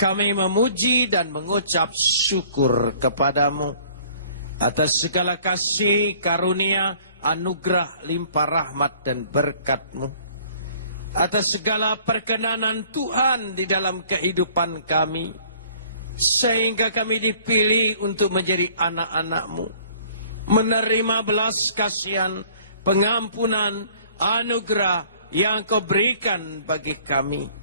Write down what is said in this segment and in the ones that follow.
kami memuji dan mengucap syukur kepadamu atas segala kasih, karunia, anugerah, limpah rahmat dan berkat-Mu. Atas segala perkenanan Tuhan di dalam kehidupan kami, sehingga kami dipilih untuk menjadi anak-anak-Mu, menerima belas kasihan, pengampunan, anugerah yang Kau berikan bagi kami.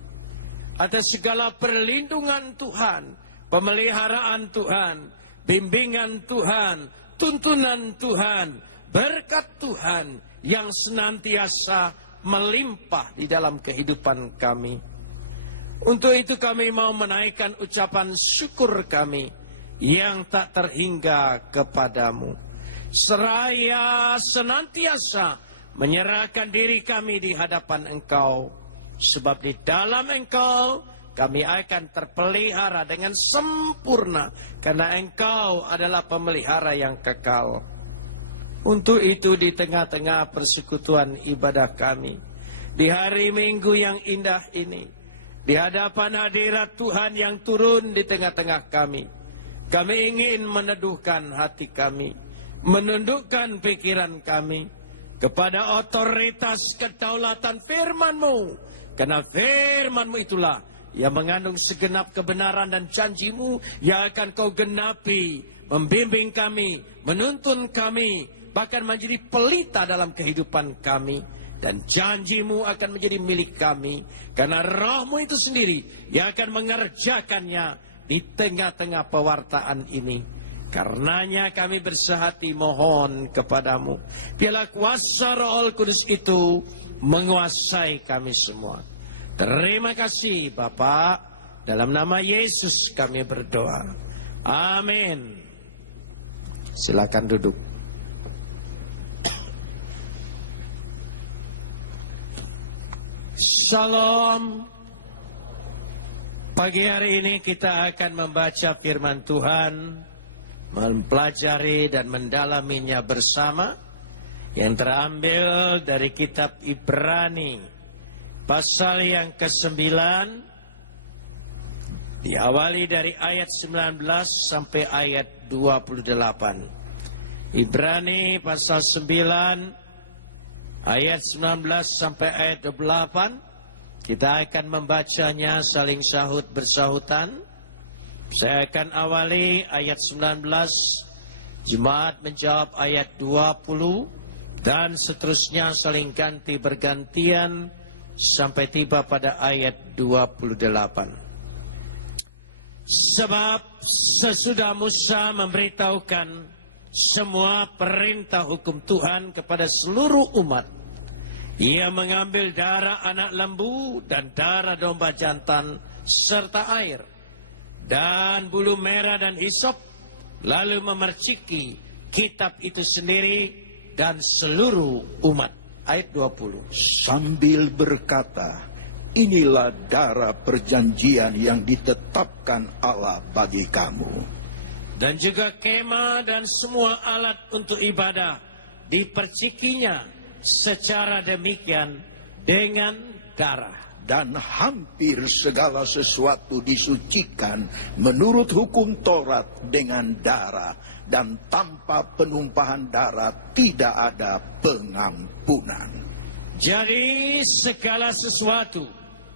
Atas segala perlindungan Tuhan, pemeliharaan Tuhan, bimbingan Tuhan, tuntunan Tuhan, berkat Tuhan yang senantiasa melimpah di dalam kehidupan kami. Untuk itu kami mau menaikkan ucapan syukur kami yang tak terhingga kepadamu. Seraya senantiasa menyerahkan diri kami di hadapan Engkau. Sebab di dalam Engkau kami akan terpelihara dengan sempurna. Karena Engkau adalah pemelihara yang kekal. Untuk itu di tengah-tengah persekutuan ibadah kami, di hari Minggu yang indah ini, di hadapan hadirat Tuhan yang turun di tengah-tengah kami ingin meneduhkan hati kami, menundukkan pikiran kami kepada otoritas kedaulatan firman-Mu. Karena firman-Mu itulah yang mengandung segenap kebenaran dan janji-Mu yang akan Kau genapi, membimbing kami, menuntun kami, bahkan menjadi pelita dalam kehidupan kami. Dan janji-Mu akan menjadi milik kami. Karena Roh-Mu itu sendiri yang akan mengerjakannya di tengah-tengah pewartaan ini. Karenanya kami bersehati mohon kepadamu, biarlah kuasa Roh Kudus itu menguasai kami semua. Terima kasih Bapa, dalam nama Yesus kami berdoa. Amin. Silakan duduk. Shalom. Pagi hari ini kita akan membaca firman Tuhan, mempelajari dan mendalaminya bersama, yang terambil dari kitab Ibrani pasal yang ke-9, diawali dari ayat 19 sampai ayat 28. Ibrani pasal 9 ayat 19 sampai ayat 28. Kita akan membacanya saling sahut bersahutan. Saya akan awali ayat 19, jemaat menjawab ayat 20, dan seterusnya saling ganti bergantian sampai tiba pada ayat 28. Sebab sesudah Musa memberitahukan semua perintah hukum Tuhan kepada seluruh umat, Ia mengambil darah anak lembu dan darah domba jantan serta air dan bulu merah dan hisop, lalu memerciki kitab itu sendiri dan seluruh umat. Ayat 20. Sambil berkata, inilah darah perjanjian yang ditetapkan Allah bagi kamu. Dan juga kemah dan semua alat untuk ibadah dipercikinya secara demikian dengan darah. Dan hampir segala sesuatu disucikan menurut hukum Taurat dengan darah, dan tanpa penumpahan darah tidak ada pengampunan. Jadi segala sesuatu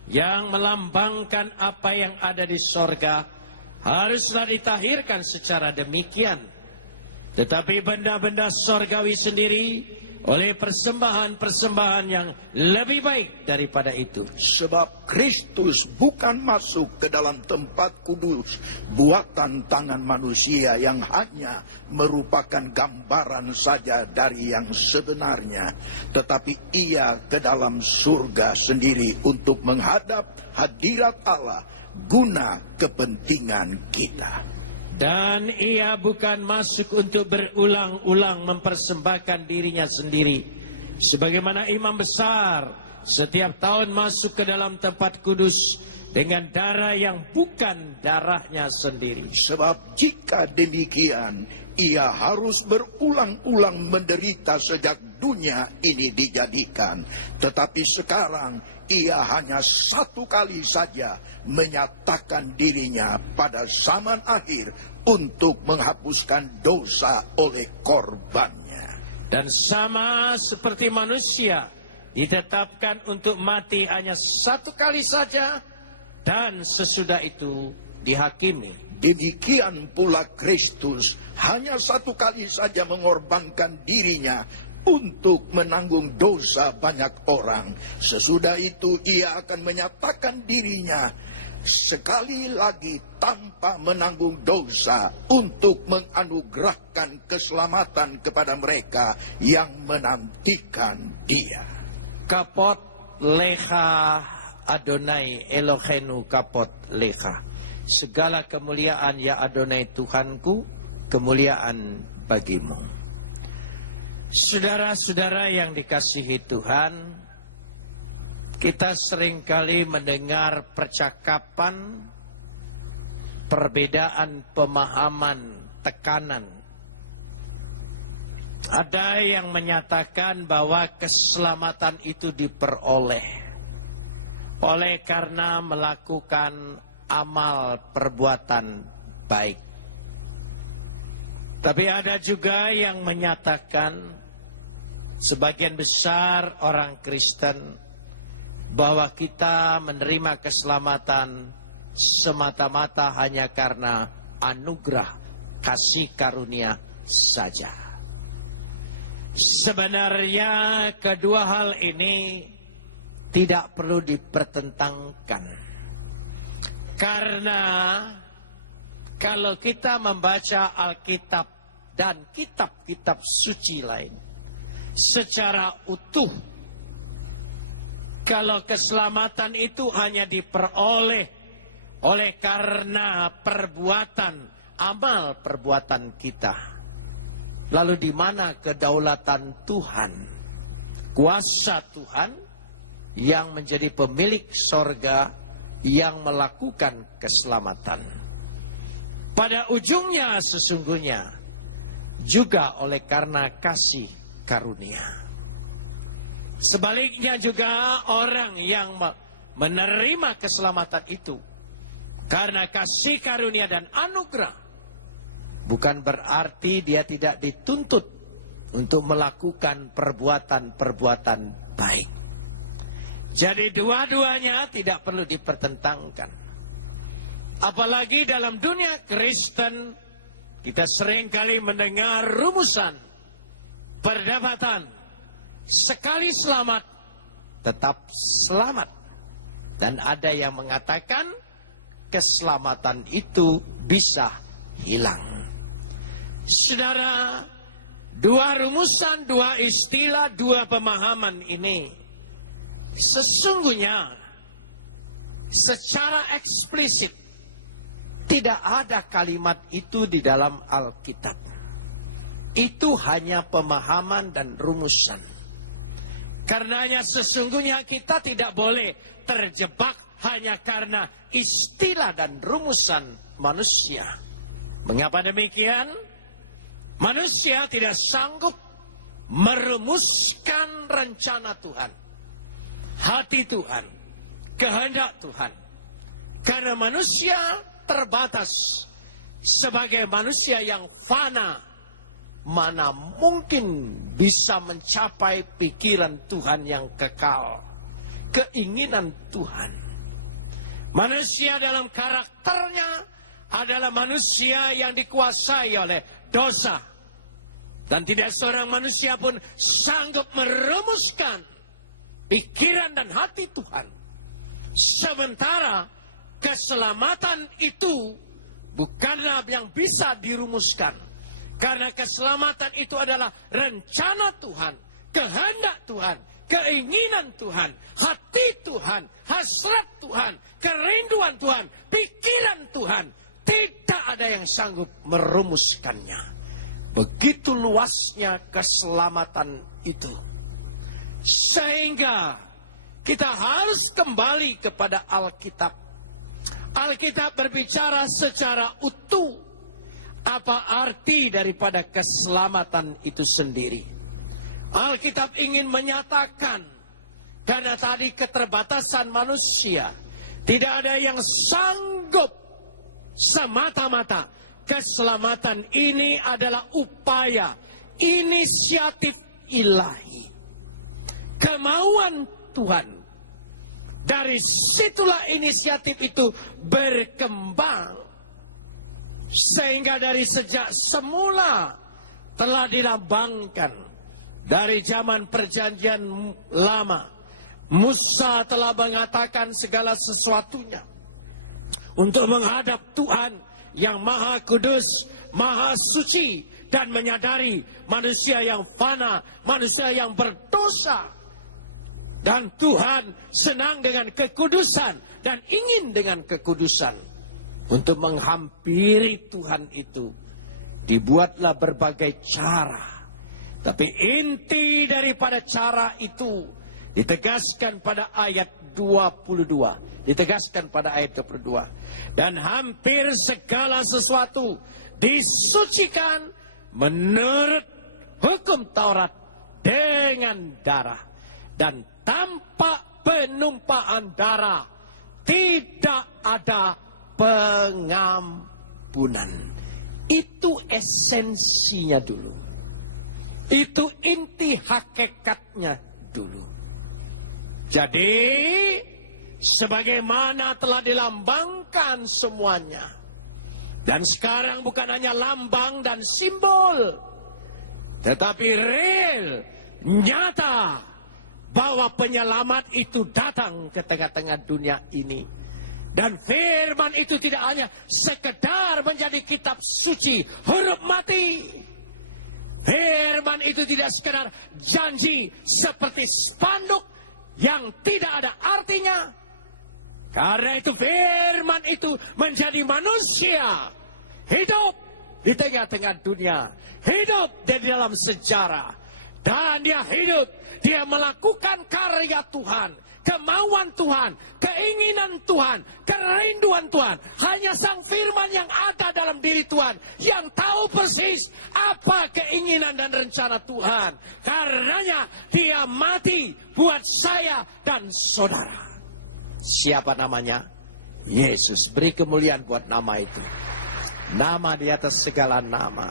yang melambangkan apa yang ada di sorga haruslah ditahirkan secara demikian. Tetapi benda-benda sorgawi sendiri oleh persembahan-persembahan yang lebih baik daripada itu. Sebab Kristus bukan masuk ke dalam tempat kudus buatan tangan manusia yang hanya merupakan gambaran saja dari yang sebenarnya, tetapi Ia ke dalam surga sendiri untuk menghadap hadirat Allah guna kepentingan kita. Dan Ia bukan masuk untuk berulang-ulang mempersembahkan dirinya sendiri, sebagaimana imam besar setiap tahun masuk ke dalam tempat kudus dengan darah yang bukan darahnya sendiri. Sebab jika demikian, ia harus berulang-ulang menderita sejak dunia ini dijadikan. Tetapi sekarang ia hanya satu kali saja menyatakan dirinya pada zaman akhir untuk menghapuskan dosa oleh korbannya. Dan sama seperti manusia ditetapkan untuk mati hanya satu kali saja, dan sesudah itu dihakimi. Demikian pula Kristus hanya satu kali saja mengorbankan dirinya untuk menanggung dosa banyak orang. Sesudah itu ia akan menyatakan dirinya sekali lagi tanpa menanggung dosa untuk menganugerahkan keselamatan kepada mereka yang menantikan dia. Kapot lecha Adonai Elohenu kapot lecha. Segala kemuliaan ya Adonai Tuhanku, kemuliaan bagimu. Saudara-saudara yang dikasihi Tuhan, kita seringkali mendengar percakapan, perbedaan pemahaman, tekanan. Ada yang menyatakan bahwa keselamatan itu diperoleh oleh karena melakukan amal perbuatan baik. Tapi ada juga yang menyatakan, sebagian besar orang Kristen, bahwa kita menerima keselamatan semata-mata hanya karena anugerah kasih karunia saja. Sebenarnya kedua hal ini tidak perlu dipertentangkan. Karena kalau kita membaca Alkitab dan kitab-kitab suci lain secara utuh, kalau keselamatan itu hanya diperoleh oleh karena perbuatan, amal perbuatan kita, lalu di mana kedaulatan Tuhan, kuasa Tuhan yang menjadi pemilik sorga yang melakukan keselamatan? Pada ujungnya sesungguhnya juga oleh karena kasih karunia. Sebaliknya juga orang yang menerima keselamatan itu karena kasih karunia dan anugerah, bukan berarti dia tidak dituntut untuk melakukan perbuatan-perbuatan baik. Jadi dua-duanya tidak perlu dipertentangkan. Apalagi dalam dunia Kristen, kita seringkali mendengar rumusan perdebatan. Sekali selamat, tetap selamat. Dan ada yang mengatakan keselamatan itu bisa hilang. Saudara, dua rumusan, dua istilah, dua pemahaman ini sesungguhnya secara eksplisit tidak ada kalimat itu di dalam Alkitab. Itu hanya pemahaman dan rumusan. Karenanya sesungguhnya kita tidak boleh terjebak hanya karena istilah dan rumusan manusia. Mengapa demikian? Manusia tidak sanggup merumuskan rencana Tuhan, hati Tuhan, kehendak Tuhan. Karena manusia terbatas sebagai manusia yang fana, mana mungkin bisa mencapai pikiran Tuhan yang kekal, keinginan Tuhan. Manusia dalam karakternya adalah manusia yang dikuasai oleh dosa. Dan tidak seorang manusia pun sanggup merumuskan pikiran dan hati Tuhan. Sementara keselamatan itu bukanlah yang bisa dirumuskan. Karena keselamatan itu adalah rencana Tuhan, kehendak Tuhan, keinginan Tuhan, hati Tuhan, hasrat Tuhan, kerinduan Tuhan, pikiran Tuhan. Tidak ada yang sanggup merumuskannya. Begitu luasnya keselamatan itu. Sehingga kita harus kembali kepada Alkitab Alkitab berbicara secara utuh apa arti daripada keselamatan itu sendiri. Alkitab ingin menyatakan, karena tadi keterbatasan manusia, tidak ada yang sanggup semata-mata. Keselamatan ini adalah upaya, inisiatif ilahi, kemauan Tuhan. Dari situlah inisiatif itu berkembang, sehingga dari sejak semula telah dilambangkan. Dari zaman perjanjian lama, Musa telah mengatakan segala sesuatunya untuk menghadap Tuhan yang maha kudus, maha suci, dan menyadari manusia yang fana, manusia yang berdosa. Dan Tuhan senang dengan kekudusan dan ingin dengan kekudusan. Untuk menghampiri Tuhan itu dibuatlah berbagai cara. Tapi inti daripada cara itu ditegaskan pada ayat 22. Ditegaskan pada ayat 22. Dan hampir segala sesuatu disucikan menurut hukum Taurat dengan darah. Dan tanpa penumpahan darah tidak ada pengampunan. Itu esensinya dulu. Itu inti hakikatnya dulu. Jadi sebagaimana telah dilambangkan semuanya, dan sekarang bukan hanya lambang dan simbol, tetapi real, nyata, bahwa penyelamat itu datang ke tengah-tengah dunia ini. Dan firman itu tidak hanya sekedar menjadi kitab suci huruf mati. Firman itu tidak sekedar janji seperti spanduk yang tidak ada artinya. Karena itu firman itu menjadi manusia, hidup di tengah-tengah dunia, hidup di dalam sejarah. Dan dia hidup, dia melakukan karya Tuhan, kemauan Tuhan, keinginan Tuhan, kerinduan Tuhan. Hanya sang firman yang ada dalam diri Tuhan, yang tahu persis apa keinginan dan rencana Tuhan. Karenanya dia mati buat saya dan saudara. Siapa namanya? Yesus. Beri kemuliaan buat nama itu. Nama di atas segala nama.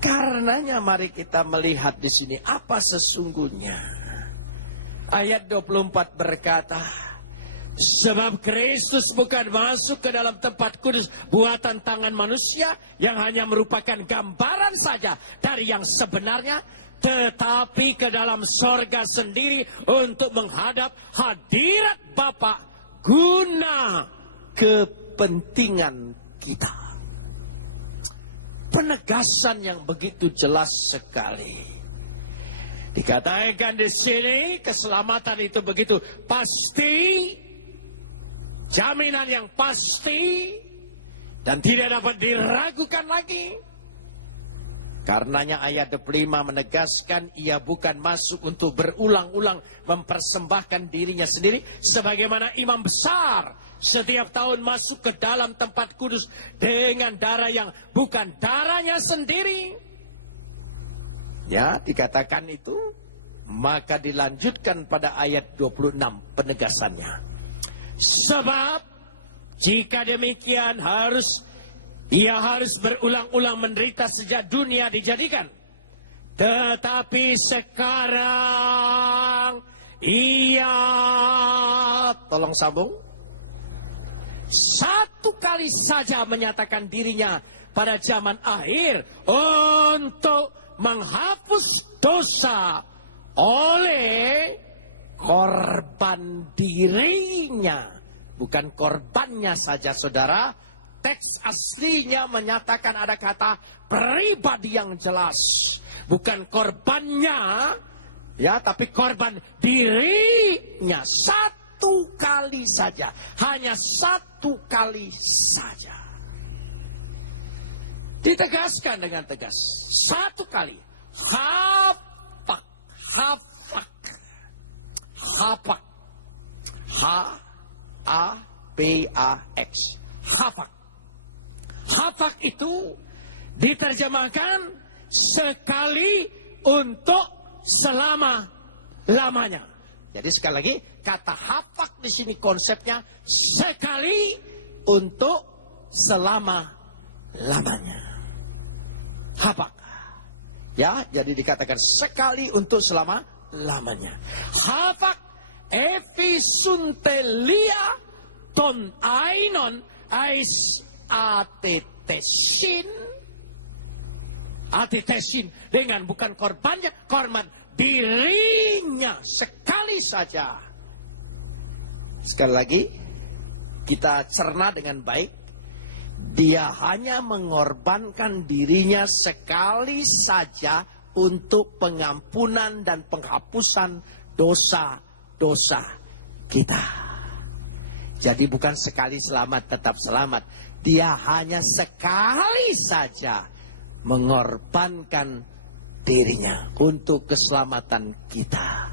Karenanya mari kita melihat di sini apa sesungguhnya. Ayat 24 berkata, sebab Kristus bukan masuk ke dalam tempat kudus buatan tangan manusia yang hanya merupakan gambaran saja dari yang sebenarnya, tetapi ke dalam sorga sendiri untuk menghadap hadirat Bapa guna kepentingan kita. Penegasan yang begitu jelas sekali. Dikatakan di sini keselamatan itu begitu pasti, jaminan yang pasti, dan tidak dapat diragukan lagi. Karenanya ayat 25 menegaskan ia bukan masuk untuk berulang-ulang mempersembahkan dirinya sendiri sebagaimana imam besar setiap tahun masuk ke dalam tempat kudus dengan darah yang bukan darahnya sendiri. Ya, dikatakan itu, maka dilanjutkan pada ayat 26 penegasannya. Sebab jika demikian ia harus berulang-ulang menderita sejak dunia dijadikan. Tetapi sekarang ia, tolong sambung, satu kali saja menyatakan dirinya pada zaman akhir untuk menghapus dosa oleh korban dirinya. Bukan korbannya saja, saudara. Teks aslinya menyatakan ada kata pribadi yang jelas. Bukan korbannya, ya, tapi korban dirinya. Satu kali saja. Hanya satu kali saja. Ditegaskan dengan tegas. Satu kali. Hapak. Hapak. Hapak. H-A-P-A-K. H-A-P-A-X. Hafak. Hafak itu diterjemahkan sekali untuk selama-lamanya. Jadi sekali lagi, kata hafak di sini konsepnya sekali untuk selama-lamanya. Hafak. Ya, jadi dikatakan sekali untuk selama-lamanya. Hafak efisuntelia ton ainon ais atetesin. Atetesin dengan bukan korbannya, korban dirinya sekali saja. Sekali lagi, kita cerna dengan baik. Dia hanya mengorbankan dirinya sekali saja untuk pengampunan dan penghapusan dosa-dosa kita. Jadi bukan sekali selamat tetap selamat. Dia hanya sekali saja mengorbankan dirinya untuk keselamatan kita.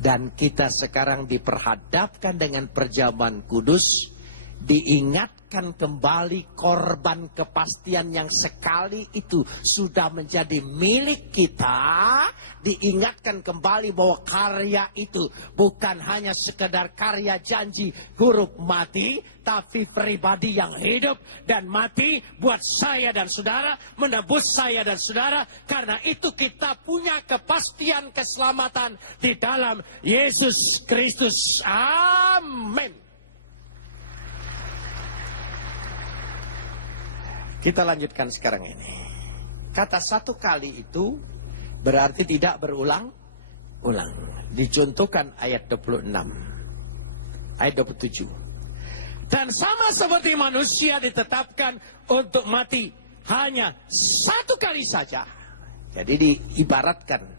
Dan kita sekarang diperhadapkan dengan perjamuan kudus, diingatkan kembali korban kepastian yang sekali itu sudah menjadi milik kita. Diingatkan kembali bahwa karya itu bukan hanya sekedar karya janji huruf mati, tapi pribadi yang hidup dan mati buat saya dan saudara, menebus saya dan saudara. Karena itu kita punya kepastian keselamatan di dalam Yesus Kristus. Amin. Kita lanjutkan sekarang ini. Kata satu kali itu berarti tidak berulang-ulang. Dicontohkan ayat 26. Ayat 27. Dan sama seperti manusia ditetapkan untuk mati hanya satu kali saja. Jadi diibaratkan.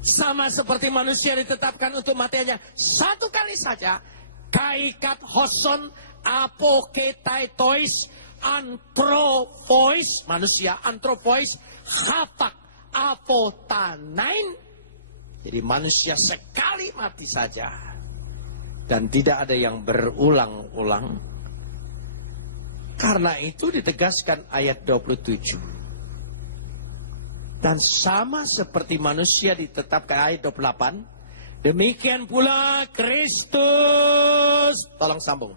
Sama seperti manusia ditetapkan untuk mati hanya satu kali saja. Kaikat hoson apoketaitois anthropois, manusia anthropois, hapak apotanain. Jadi manusia sekali mati saja. Dan tidak ada yang berulang-ulang. Karena itu ditegaskan ayat 27. Dan sama seperti manusia ditetapkan ayat 28. Demikian pula Kristus. Tolong sambung.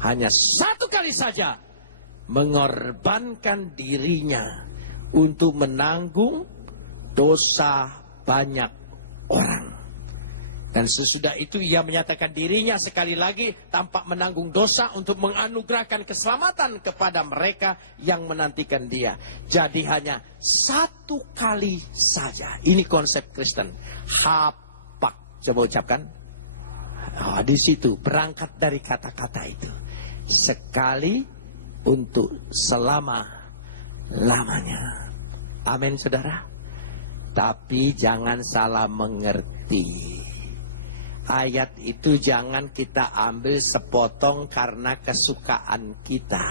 Hanya satu kali saja mengorbankan dirinya untuk menanggung dosa banyak orang. Dan sesudah itu ia menyatakan dirinya sekali lagi tanpa menanggung dosa untuk menganugerahkan keselamatan kepada mereka yang menantikan dia. Jadi hanya satu kali saja. Ini konsep Kristen. Hapak. Coba ucapkan. Oh, di situ berangkat dari kata-kata itu. Sekali untuk selama-lamanya. Amin, saudara. Tapi jangan salah mengerti. Ayat itu jangan kita ambil sepotong karena kesukaan kita.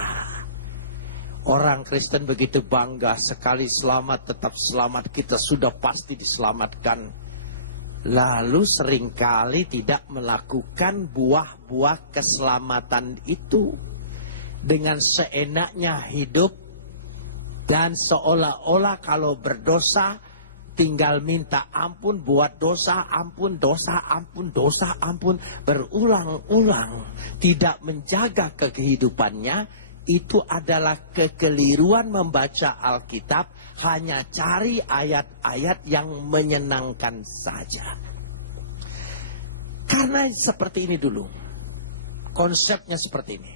Orang Kristen begitu bangga, sekali selamat tetap selamat, kita sudah pasti diselamatkan. Lalu seringkali tidak melakukan buah-buah keselamatan itu. Dengan seenaknya hidup. Dan seolah-olah kalau berdosa tinggal minta ampun, buat dosa, ampun, dosa, ampun, dosa, ampun. Berulang-ulang. Tidak menjaga kehidupannya. Itu adalah kekeliruan membaca Alkitab. Hanya cari ayat-ayat yang menyenangkan saja. Karena seperti ini dulu. Konsepnya seperti ini.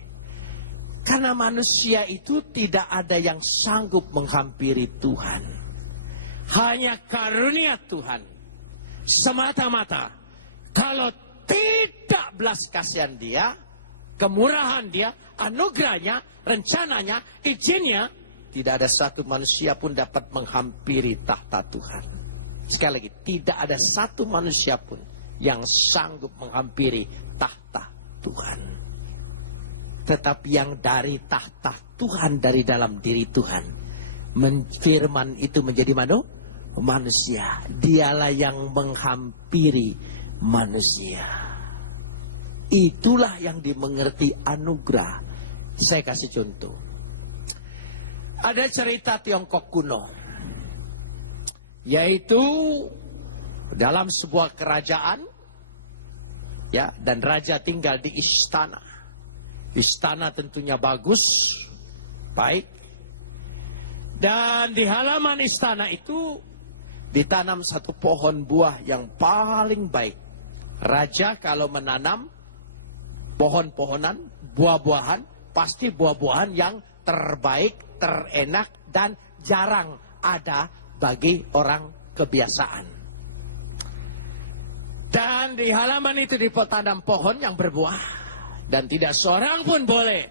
Karena manusia itu tidak ada yang sanggup menghampiri Tuhan. Hanya karunia Tuhan. Semata-mata. Kalau tidak belas kasihan dia, kemurahan dia, anugerahnya, rencananya, izinnya, tidak ada satu manusia pun dapat menghampiri tahta Tuhan. Sekali lagi, tidak ada satu manusia pun yang sanggup menghampiri tahta Tuhan. Tetapi yang dari tahta Tuhan, dari dalam diri Tuhan, firman itu menjadi manusia. Dialah yang menghampiri manusia. Itulah yang dimengerti anugerah. Saya kasih contoh. Ada cerita Tiongkok kuno, yaitu dalam sebuah kerajaan, ya, dan raja tinggal di istana. Istana tentunya bagus, baik. Dan di halaman istana itu ditanam satu pohon buah yang paling baik. Raja kalau menanam pohon-pohonan, buah-buahan, pasti buah-buahan yang terbaik, terenak, dan jarang ada bagi orang kebiasaan. Dan di halaman itu ditanam pohon yang berbuah, dan tidak seorang pun boleh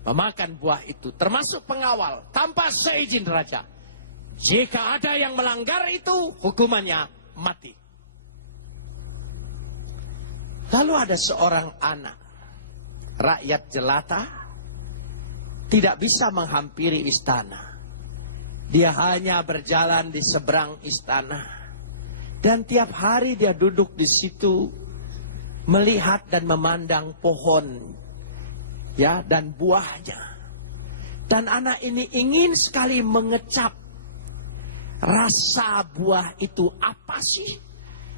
memakan buah itu, termasuk pengawal, tanpa seizin raja. Jika ada yang melanggar itu, hukumannya mati. Lalu ada seorang anak, rakyat jelata, tidak bisa menghampiri istana. Dia hanya berjalan di seberang istana. Dan tiap hari dia duduk di situ, melihat dan memandang pohon, ya, dan buahnya. Dan anak ini ingin sekali mengecap rasa buah itu apa sih,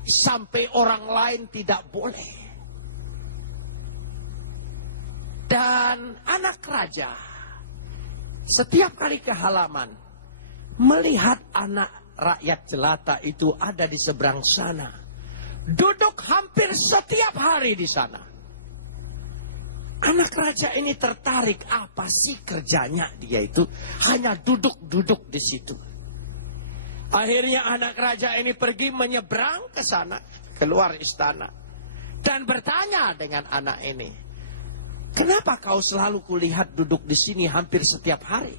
sampai orang lain tidak boleh. Dan anak raja setiap kali ke halaman melihat anak rakyat jelata itu ada di seberang sana, duduk hampir setiap hari di sana. Anak raja ini tertarik, apa sih kerjanya dia itu hanya duduk-duduk di situ. Akhirnya anak raja ini pergi menyeberang ke sana, keluar istana, dan bertanya dengan anak ini, kenapa kau selalu kulihat duduk di sini hampir setiap hari?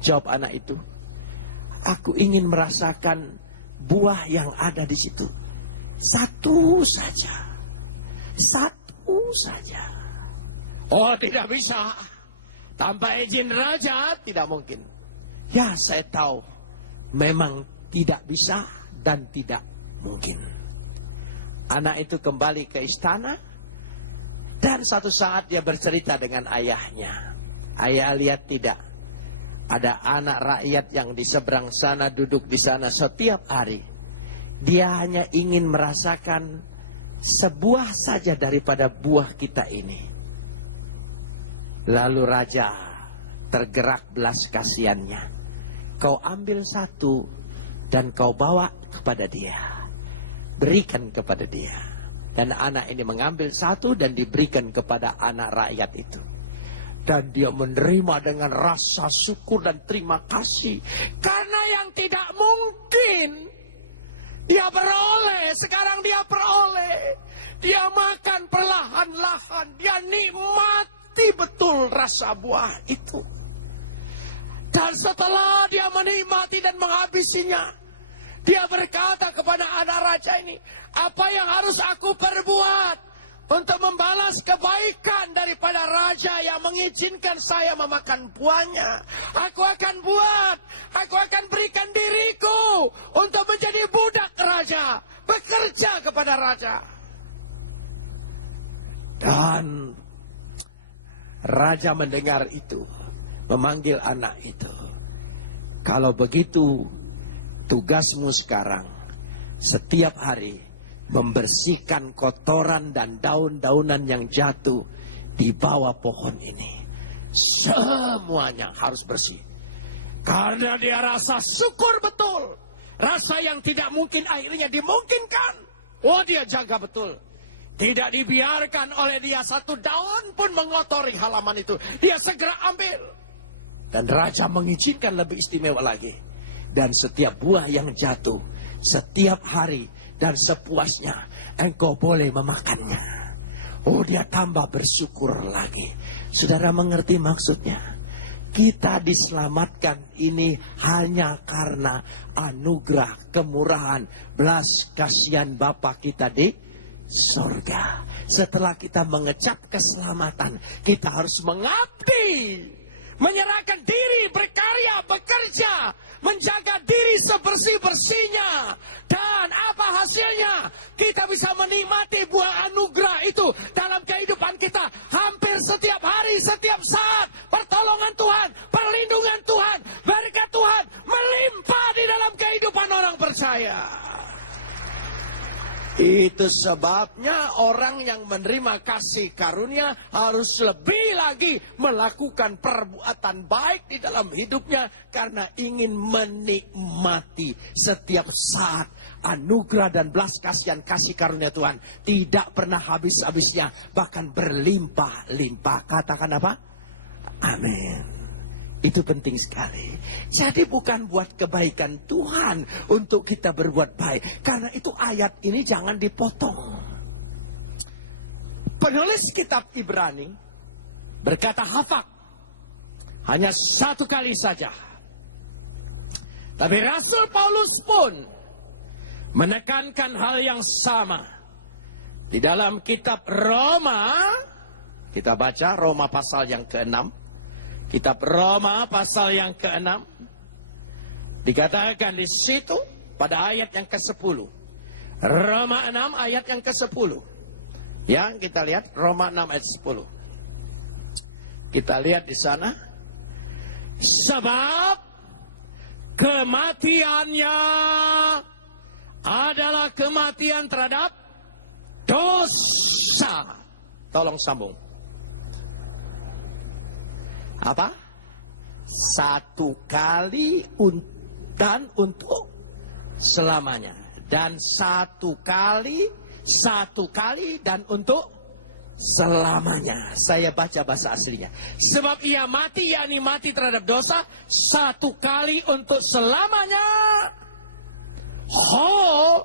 Jawab anak itu, aku ingin merasakan buah yang ada di situ. Satu saja. Satu saja. Oh, tidak bisa. Tanpa izin raja tidak mungkin. Ya, saya tahu. Memang tidak bisa dan tidak mungkin. Anak itu kembali ke istana. Dan satu saat dia bercerita dengan ayahnya. Ayah lihat tidak. Ada anak rakyat yang di seberang sana duduk di sana setiap hari. Dia hanya ingin merasakan sebuah saja daripada buah kita ini. Lalu raja tergerak belas kasihannya. Kau ambil satu dan kau bawa kepada dia. Berikan kepada dia. Dan anak ini mengambil satu dan diberikan kepada anak rakyat itu. Dan dia menerima dengan rasa syukur dan terima kasih. Karena yang tidak mungkin dia beroleh, sekarang dia peroleh. Dia makan perlahan-lahan. Dia nikmati betul rasa buah itu. Dan setelah dia menikmati dan menghabisinya, dia berkata kepada anak raja ini, apa yang harus aku perbuat untuk membalas kebaikan daripada raja yang mengizinkan saya memakan buahnya? Aku akan buat, aku akan berikan diriku untuk menjadi budak raja, bekerja kepada raja. Dan raja mendengar itu, memanggil anak itu. Kalau begitu, tugasmu sekarang setiap hari membersihkan kotoran dan daun-daunan yang jatuh di bawah pohon ini. Semuanya harus bersih. Karena dia rasa syukur betul. Rasa yang tidak mungkin akhirnya dimungkinkan. Oh, dia jaga betul. Tidak dibiarkan oleh dia satu daun pun mengotori halaman itu. Dia segera ambil. Dan raja mengizinkan lebih istimewa lagi. Dan setiap buah yang jatuh, setiap hari dan sepuasnya, engkau boleh memakannya. Oh, dia tambah bersyukur lagi. Saudara mengerti maksudnya? Kita diselamatkan ini hanya karena anugerah, kemurahan, belas kasihan Bapa kita di surga. Setelah kita mengecap keselamatan, kita harus mengabdi. Menyerahkan diri, berkarya, bekerja, menjaga diri sebersih-bersihnya. Dan apa hasilnya? Kita bisa menikmati buah anugerah itu dalam kehidupan kita hampir setiap hari, setiap saat. Pertolongan Tuhan, perlindungan Tuhan, berkat Tuhan melimpah di dalam kehidupan orang percaya. Itu sebabnya orang yang menerima kasih karunia harus lebih lagi melakukan perbuatan baik di dalam hidupnya karena ingin menikmati setiap saat anugerah dan belas kasihan kasih karunia Tuhan. Tidak pernah habis-habisnya, bahkan berlimpah-limpah. Katakan apa? Amin. Itu penting sekali. Jadi bukan buat kebaikan Tuhan untuk kita berbuat baik. Karena itu ayat ini jangan dipotong. Penulis kitab Ibrani berkata hafak hanya satu kali saja. Tapi Rasul Paulus pun menekankan hal yang sama. Di dalam kitab Roma, kita baca Roma pasal yang ke-6. Kitab Roma pasal yang ke-6 dikatakan di situ pada ayat yang ke-10. Roma 6 ayat yang ke-10. Ya, kita lihat Roma 6 ayat 10. Kita lihat di sana. Sebab kematiannya adalah kematian terhadap dosa. Tolong sambung. Apa? Satu kali dan untuk selamanya. Dan satu kali dan untuk selamanya. Saya baca bahasa aslinya. Sebab ia mati, yakni mati terhadap dosa, satu kali untuk selamanya. Ho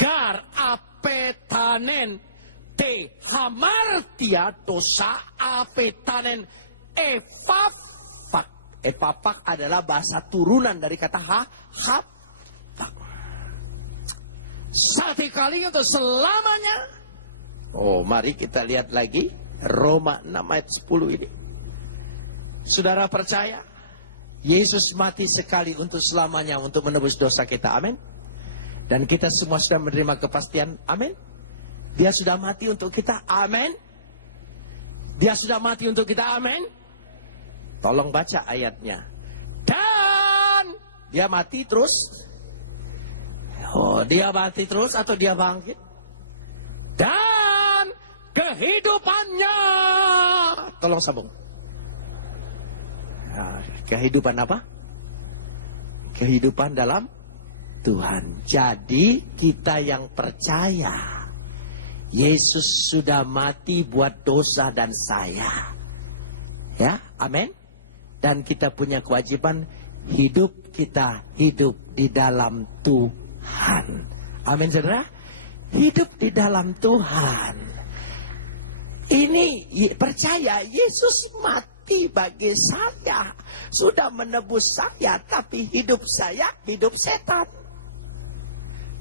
gar apetanen te hamartia dosa apetanen epapak. Epapak adalah bahasa turunan dari kata hapak. Satu kali untuk selamanya. Oh, mari kita lihat lagi Roma 6 ayat 10 ini. Saudara percaya Yesus mati sekali untuk selamanya untuk menebus dosa kita. Amin. Dan kita semua sudah menerima kepastian. Amin. Dia sudah mati untuk kita. Amin. Dia sudah mati untuk kita. Amin. Tolong baca ayatnya. Dan dia mati terus. Oh, dia mati terus atau dia bangkit? Dan kehidupannya. Tolong sambung. Nah, kehidupan apa? Kehidupan dalam Tuhan. Jadi kita yang percaya Yesus sudah mati buat dosa dan saya. Ya, amin. Dan kita punya kewajiban kita hidup di dalam Tuhan. Amin, saudara. Hidup di dalam Tuhan. Ini percaya Yesus mati bagi saya. Sudah menebus saya, tapi hidup saya hidup setan.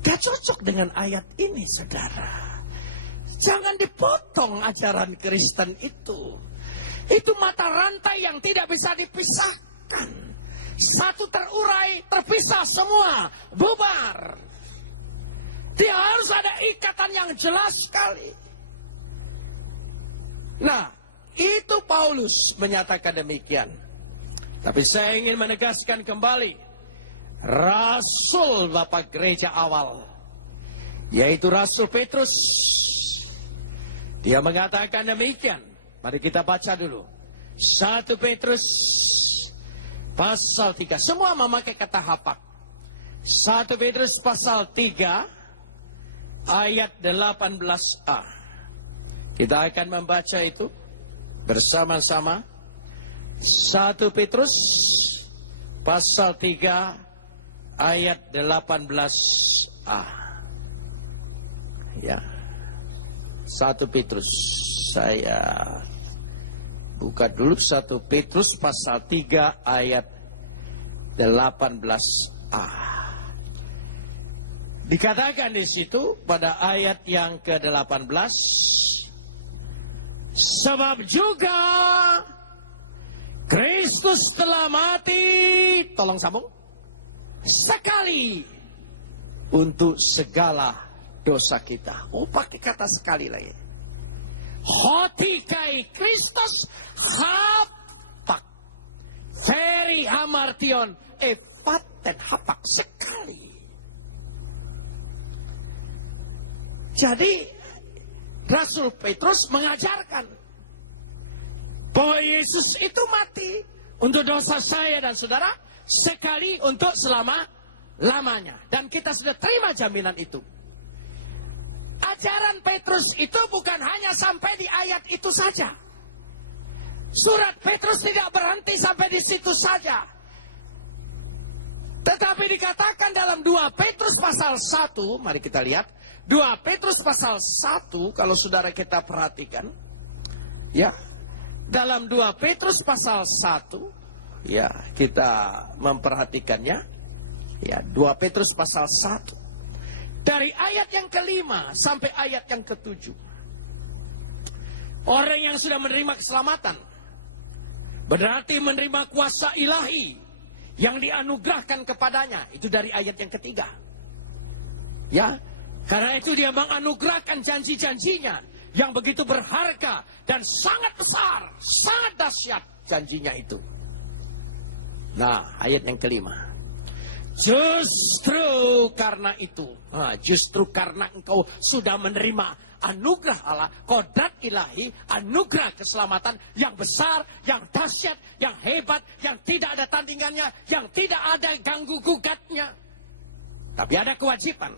Gak cocok dengan ayat ini, saudara. Jangan dipotong ajaran Kristen itu. Itu mata rantai yang tidak bisa dipisahkan. Satu terurai, terpisah semua, bubar. Dia harus ada ikatan yang jelas sekali. Nah, itu Paulus menyatakan demikian. Tapi saya ingin menegaskan kembali. Rasul Bapak Gereja awal, yaitu Rasul Petrus, dia mengatakan demikian. Mari kita baca dulu. 1 Petrus pasal 3. Semua memakai kata hapak. 1 Petrus pasal 3 ayat 18a. Kita akan membaca itu bersama-sama. 1 Petrus pasal 3 ayat 18a. Ya. 1 Petrus. Saya buka dulu 1 Petrus pasal 3 ayat 18a. Dikatakan di situ pada ayat yang ke-18, sebab juga Kristus telah mati. Tolong sambung. sekali untuk segala dosa kita. Oh, pakai kata sekali lagi. Hotikai Kristus hapak. Veri hamartion epaten hapak, sekali. Jadi Rasul Petrus mengajarkan bahwa Yesus itu mati untuk dosa saya dan saudara sekali untuk selama-lamanya. Dan kita sudah terima jaminan itu. Ajaran Petrus itu bukan hanya sampai di ayat itu saja. Surat Petrus tidak berhenti sampai di situ saja. Tetapi dikatakan dalam 2 Petrus pasal 1, mari kita lihat. 2 Petrus pasal 1, kalau saudara kita perhatikan. Ya, dalam 2 Petrus pasal 1, ya, kita memperhatikannya. Ya, 2 Petrus pasal 1. Dari ayat yang ke-5 sampai ayat yang ke-7. Orang yang sudah menerima keselamatan berarti menerima kuasa ilahi yang dianugerahkan kepadanya. Itu dari ayat yang ke-3. Ya, karena itu dia menganugerahkan janji-janjinya yang begitu berharga dan sangat besar, sangat dahsyat janjinya itu. Nah, ayat yang ke-5. Justru karena itu, justru karena engkau sudah menerima anugerah Allah, kodrat ilahi, anugerah keselamatan yang besar, yang dahsyat, yang hebat, yang tidak ada tandingannya, yang tidak ada ganggu gugatnya. Tapi ada kewajiban.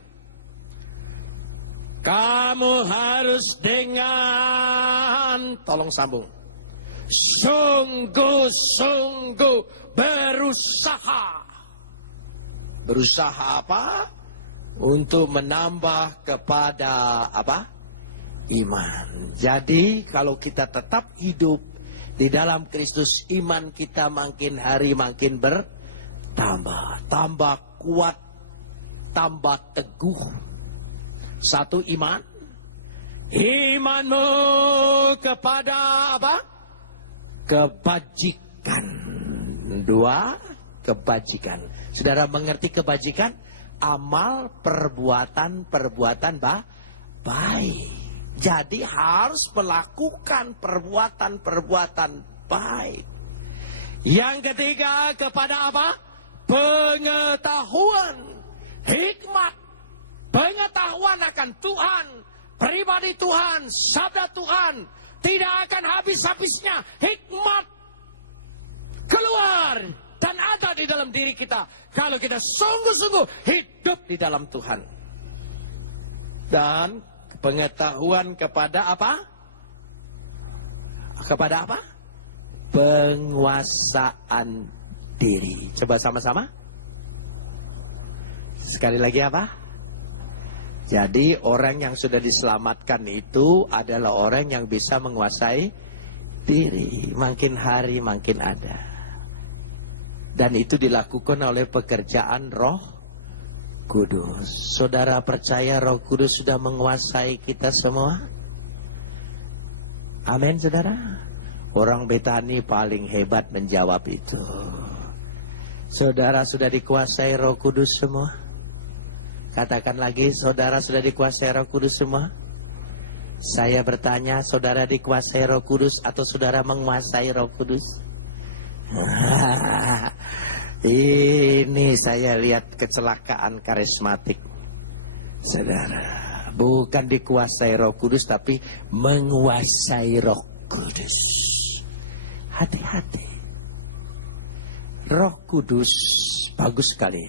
Kamu harus dengan, tolong sambung, sungguh-sungguh berusaha. Berusaha apa? Untuk menambah kepada apa? Iman. Jadi kalau kita tetap hidup di dalam Kristus, iman kita makin hari makin bertambah. Tambah kuat, tambah teguh. 1, iman. Imanmu kepada apa? Kebajikan. 2, kebajikan. Saudara mengerti kebajikan? Amal, perbuatan baik. Jadi harus melakukan perbuatan baik. Yang ketiga, kepada apa? Pengetahuan, hikmat, pengetahuan akan Tuhan, pribadi Tuhan, sabda Tuhan. Tidak akan habis-habisnya hikmat keluar dan ada di dalam diri kita kalau kita sungguh-sungguh hidup di dalam Tuhan. Dan pengetahuan kepada apa? Kepada apa? Penguasaan diri. Coba sama-sama. Sekali lagi apa? Jadi orang yang sudah diselamatkan itu adalah orang yang bisa menguasai diri. Makin hari makin ada. Dan itu dilakukan oleh pekerjaan Roh Kudus. Saudara percaya Roh Kudus sudah menguasai kita semua? Amin, saudara. Orang Betani paling hebat menjawab itu. Saudara sudah dikuasai Roh Kudus semua? Katakan lagi, saudara sudah dikuasai Roh Kudus semua? Saya bertanya, saudara dikuasai Roh Kudus atau saudara menguasai Roh Kudus? Ini saya lihat kecelakaan karismatik, saudara. Bukan dikuasai Roh Kudus, tapi menguasai Roh Kudus. Hati-hati. Roh Kudus bagus sekali.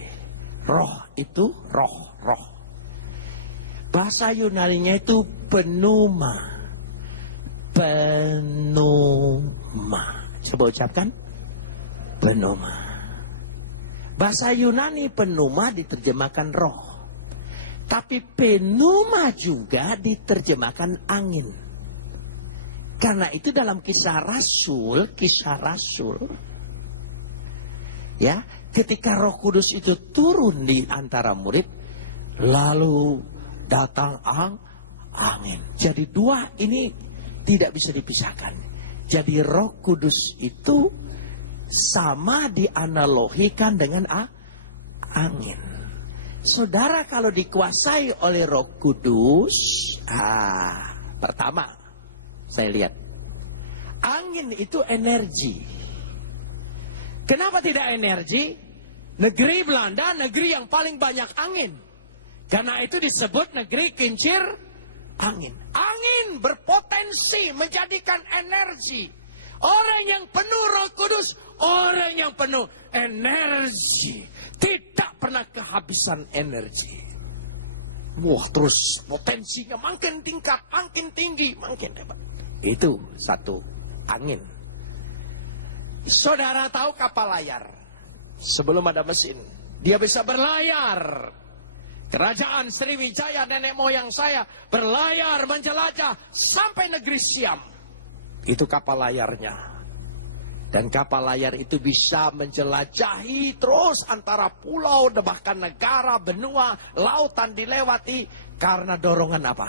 Roh itu roh. Bahasa Yunaninya itu pneuma. Coba ucapkan. Pneuma. Bahasa Yunani pneuma diterjemahkan roh. Tapi pneuma juga diterjemahkan angin. Karena itu dalam kisah Rasul, ya, ketika Roh Kudus itu turun di antara murid, lalu datang angin. Jadi dua ini tidak bisa dipisahkan. Jadi Roh Kudus itu sama dianalogikan dengan angin. Saudara kalau dikuasai oleh Roh Kudus, pertama saya lihat, angin itu energi. Kenapa tidak energi? Negeri Belanda, negeri yang paling banyak angin. Karena itu disebut negeri kincir angin. Angin berpotensi menjadikan energi. Orang yang penuh Roh Kudus, orang yang penuh energi, tidak pernah kehabisan energi. Wah, terus potensinya makin tingkat, makin tinggi, makin hebat. Itu satu, angin. Saudara tahu kapal layar? Sebelum ada mesin, dia bisa berlayar. Kerajaan Sriwijaya nenek moyang saya berlayar menjelajah sampai negeri Siam. Itu kapal layarnya. Dan kapal layar itu bisa menjelajahi terus antara pulau, bahkan negara, benua, lautan dilewati. Karena dorongan apa?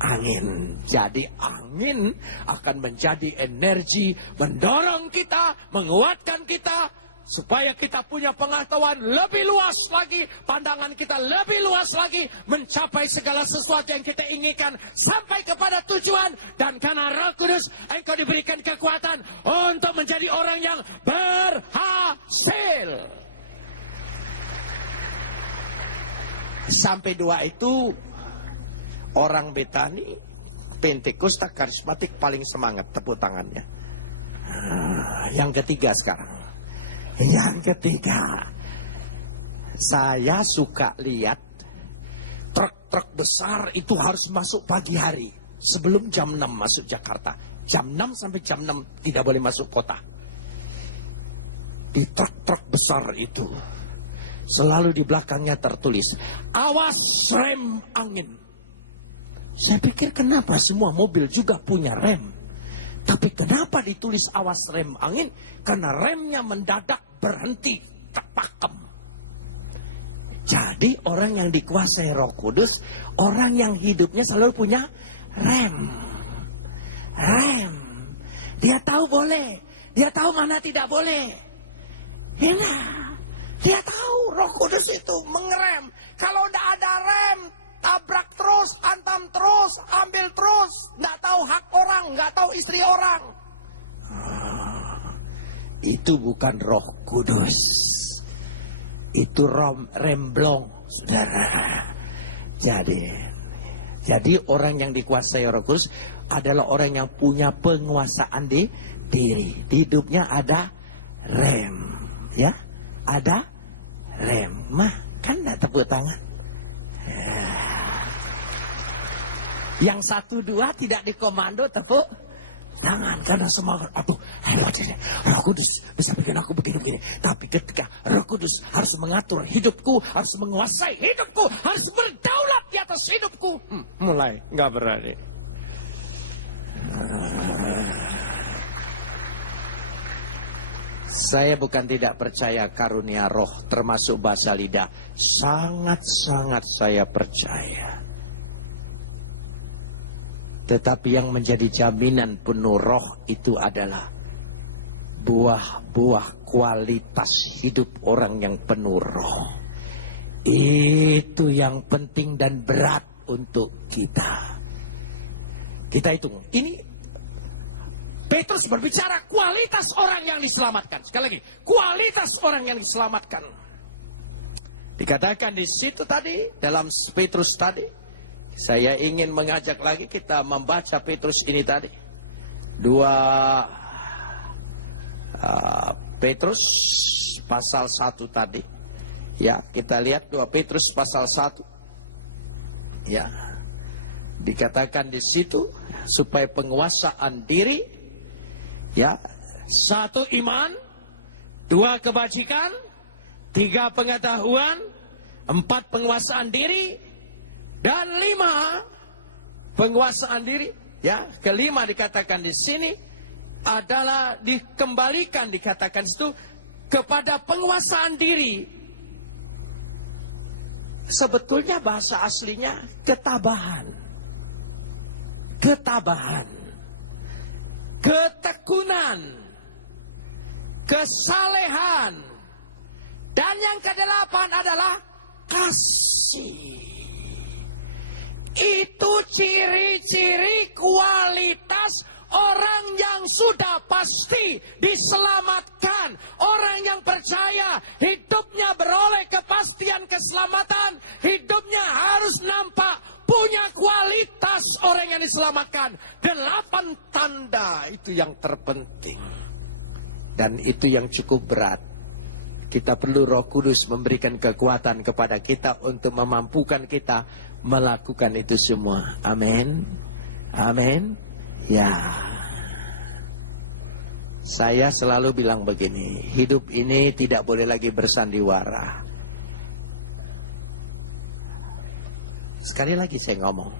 Angin. Jadi angin akan menjadi energi mendorong kita, menguatkan kita, supaya kita punya pengetahuan lebih luas lagi, pandangan kita lebih luas lagi, mencapai segala sesuatu yang kita inginkan sampai kepada tujuan. Dan karena Roh Kudus, engkau diberikan kekuatan untuk menjadi orang yang berhasil. Sampai dua itu orang Betani, Pentakosta, karismatik paling semangat, tepuk tangannya. Yang ketiga sekarang. Yang ketiga, saya suka lihat truk-truk besar itu harus masuk pagi hari. Sebelum jam 6 masuk Jakarta. Jam 6 sampai jam 6 tidak boleh masuk kota. Di truk-truk besar itu, selalu di belakangnya tertulis, awas rem angin. Saya pikir kenapa semua mobil juga punya rem. Tapi kenapa ditulis awas rem angin? Karena remnya mendadak berhenti, terpakem. Jadi orang yang dikuasai Roh Kudus, orang yang hidupnya selalu punya rem. Rem. Dia tahu boleh, dia tahu mana tidak boleh. Ya, dia tahu Roh Kudus itu mengerem. Kalau tidak ada rem, tabrak terus, hantam terus, ambil terus. Nggak tahu hak orang, nggak tahu istri orang. Itu bukan Roh Kudus. Itu remblong, saudara. Jadi orang yang dikuasai Roh Kudus adalah orang yang punya penguasaan di diri. Di hidupnya ada rem. Ya, ada rem. Kan enggak tepuk tangan? Yang 1, 2 tidak dikomando, tepuk tangan. Karena semangat, aduh, hebat ini. Roh Kudus bisa bikin aku begini-begini. Tapi ketika Roh Kudus harus mengatur hidupku, harus menguasai hidupku, harus berdaulat di atas hidupku. Mulai nggak berani. Saya bukan tidak percaya karunia roh, termasuk bahasa lidah. Sangat-sangat saya percaya. Tetapi yang menjadi jaminan penuh roh itu adalah buah-buah kualitas hidup orang yang penuh roh. Itu yang penting dan berat untuk kita. Kita hitung. Ini Petrus berbicara kualitas orang yang diselamatkan. Sekali lagi, kualitas orang yang diselamatkan. Dikatakan di situ tadi, dalam Petrus tadi, saya ingin mengajak lagi kita membaca Petrus ini tadi. 2 Petrus pasal 1 tadi. Ya, kita lihat 2 Petrus pasal 1. Ya. Dikatakan di situ supaya penguasaan diri, ya, 1 iman, 2 kebajikan, 3 pengetahuan, 4 penguasaan diri, dan 5 penguasaan diri. Ya, kelima dikatakan di sini adalah dikembalikan, dikatakan itu kepada penguasaan diri. Sebetulnya bahasa aslinya ketabahan. Ketabahan. Ketekunan. Kesalehan. Dan yang kedelapan adalah kasih. Itu ciri-ciri kualitas orang yang sudah pasti diselamatkan. Orang yang percaya hidupnya beroleh kepastian keselamatan. Hidupnya harus nampak punya kualitas orang yang diselamatkan. 8 tanda itu yang terpenting. Dan itu yang cukup berat. Kita perlu Roh Kudus memberikan kekuatan kepada kita untuk memampukan kita melakukan itu semua. Amin. Amin. Ya. Saya selalu bilang begini, hidup ini tidak boleh lagi bersandiwara. Sekali lagi saya ngomong.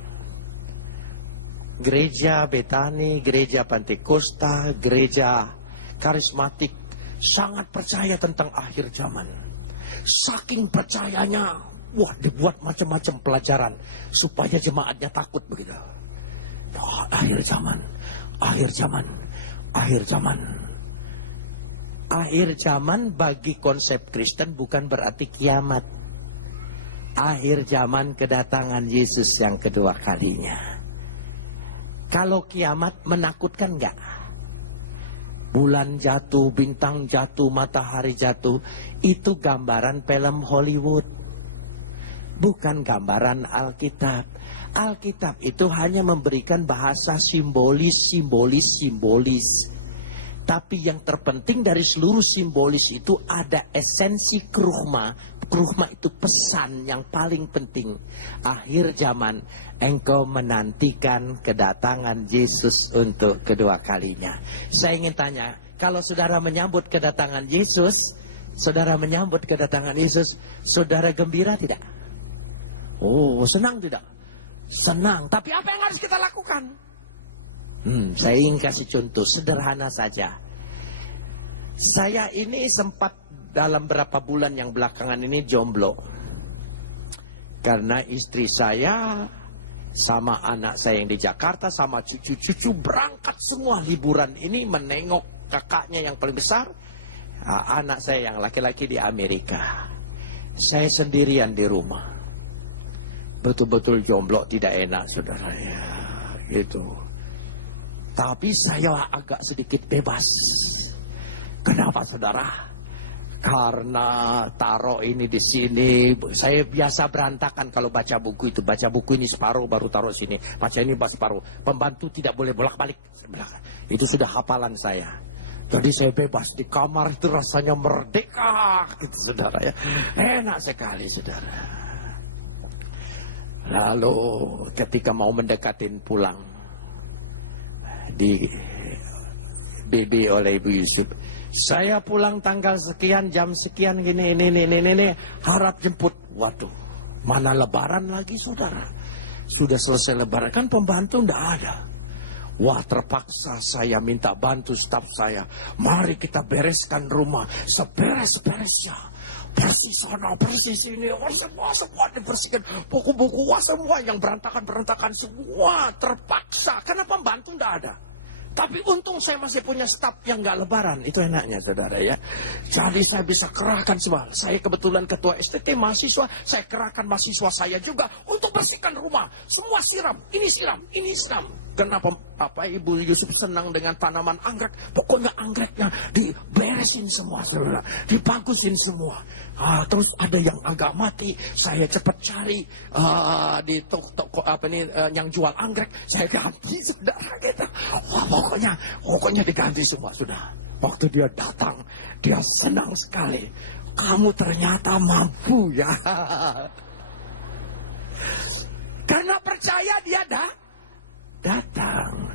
Gereja Betani, gereja Pantekosta, gereja karismatik sangat percaya tentang akhir zaman. Saking percayanya, wah dibuat macam-macam pelajaran supaya jemaatnya takut begitu. Oh, akhir zaman, akhir zaman, akhir zaman. Akhir zaman bagi konsep Kristen bukan berarti kiamat. Akhir zaman kedatangan Yesus yang kedua kalinya. Kalau kiamat menakutkan enggak? Bulan jatuh, bintang jatuh, matahari jatuh. Itu gambaran film Hollywood. Bukan gambaran Alkitab. Alkitab itu hanya memberikan bahasa simbolis. Tapi yang terpenting dari seluruh simbolis itu ada esensi kerugma. Kerugma itu pesan yang paling penting. Akhir zaman, engkau menantikan kedatangan Yesus untuk kedua kalinya. Saya ingin tanya, kalau saudara menyambut kedatangan Yesus, saudara gembira tidak? Oh, senang tidak? Senang. Tapi apa yang harus kita lakukan? Saya ingin kasih contoh sederhana saja. Saya ini sempat dalam beberapa bulan yang belakangan ini jomblo. Karena istri saya sama anak saya yang di Jakarta sama cucu-cucu berangkat semua liburan ini menengok kakaknya yang paling besar. Anak saya yang laki-laki di Amerika. Saya sendirian di rumah. Betul-betul jomblo tidak enak saudara ya. Gitu. Tapi saya agak sedikit bebas. Kenapa saudara? Karena taruh ini di sini. Saya biasa berantakan kalau baca buku itu. Baca buku ini separuh baru taruh sini. Baca ini separuh. Pembantu tidak boleh bolak-balik. Itu sudah hafalan saya. Jadi saya bebas di kamar itu rasanya merdeka. Gitu saudara ya. Enak sekali saudara. Lalu ketika mau mendekatin pulang dibimbing oleh Ibu Yusuf, saya pulang tanggal sekian jam sekian gini ini harap jemput. Waduh, mana lebaran lagi saudara? Sudah selesai lebaran kan pembantu ndak ada. Wah, terpaksa saya minta bantu staf saya. Mari kita bereskan rumah seberes-beresnya. Persis sana, persis sini, semua dibersihkan. Buku-buku, semua yang berantakan semua terpaksa. Karena pembantu tidak ada. Tapi untung saya masih punya staf yang nggak lebaran. Itu enaknya saudara ya. Jadi saya bisa kerahkan semua. Saya kebetulan ketua STT mahasiswa. Saya kerahkan mahasiswa saya juga untuk bersihkan rumah. Semua siram, ini siram, ini siram. Kenapa Ibu Yusuf senang dengan tanaman anggrek? Pokoknya anggreknya diberesin semua, saudara, dibagusin semua. Terus ada yang agak mati, saya cepat cari di toko yang jual anggrek, saya ganti, saudara gitu. Pokoknya diganti semua, sudah. Waktu dia datang, dia senang sekali. Kamu ternyata mampu ya. Karena percaya dia datang.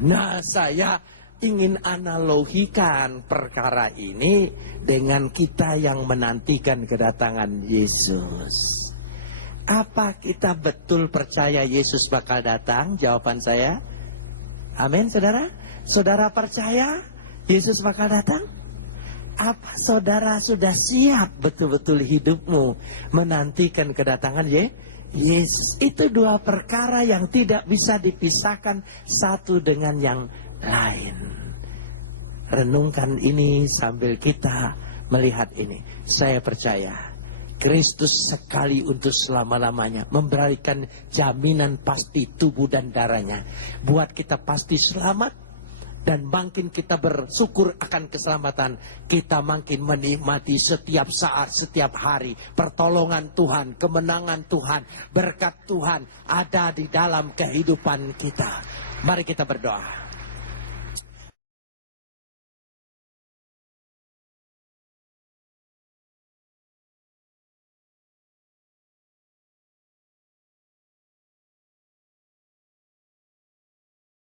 Nah, saya ingin analogikan perkara ini dengan kita yang menantikan kedatangan Yesus. Apa kita betul percaya Yesus bakal datang? Jawaban saya, amin saudara. Saudara percaya Yesus bakal datang? Apa saudara sudah siap betul-betul hidupmu menantikan kedatangan Yesus? Itu dua perkara yang tidak bisa dipisahkan satu dengan yang lain. Renungkan ini sambil kita melihat ini. Saya percaya Kristus sekali untuk selama-lamanya, memberikan jaminan pasti tubuh dan darahnya. Buat kita pasti selamat, dan makin kita bersyukur akan keselamatan, kita makin menikmati setiap saat, setiap hari, pertolongan Tuhan, kemenangan Tuhan, berkat Tuhan ada di dalam kehidupan kita. Mari kita berdoa.